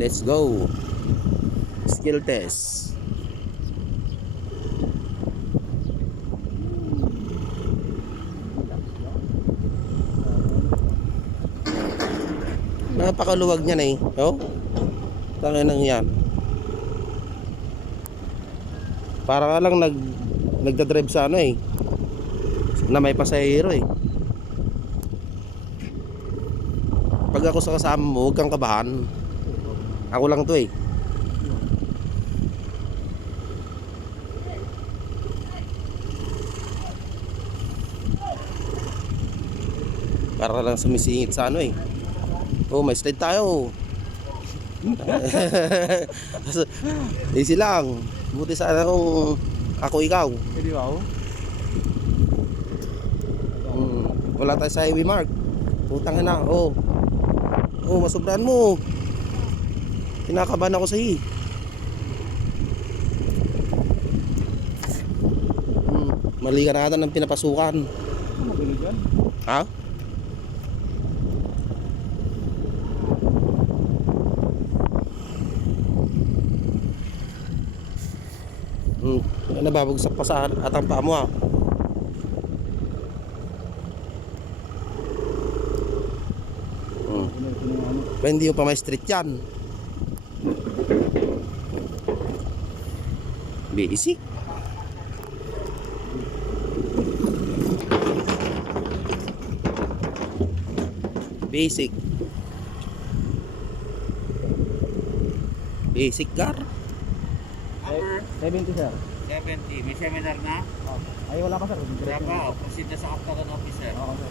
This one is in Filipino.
Let's go. Skill test. Napakaluwag niyan eh. Oh? Tangin nang yan. Para nga lang nagdadrive sa ano eh. Na may pasahero eh. Pag ako sa kasama mo, huwag kang kabahan. Ako lang to eh. Para lang sumisingit sa ano eh. Oh, may slide tayo. Easy lang. Buti sana kung ako ikaw. Hindi ba? Wala tayo sa highway mark. Putang na. Oh. Oh, masobrahan mo. Kinakabahan ako sa iyo. Mali ka na ata ng pinapasukan. Mabili dyan. Ha? Nababagsak pa sa atang paa mo ha. Hindi yung pa may street yan. Basic. Basic. Basic car. 70 sir. 70. May seminar na? Ay wala pa sir. Wala pa. Proceed na sa Kaptagan Officer. Oo sir.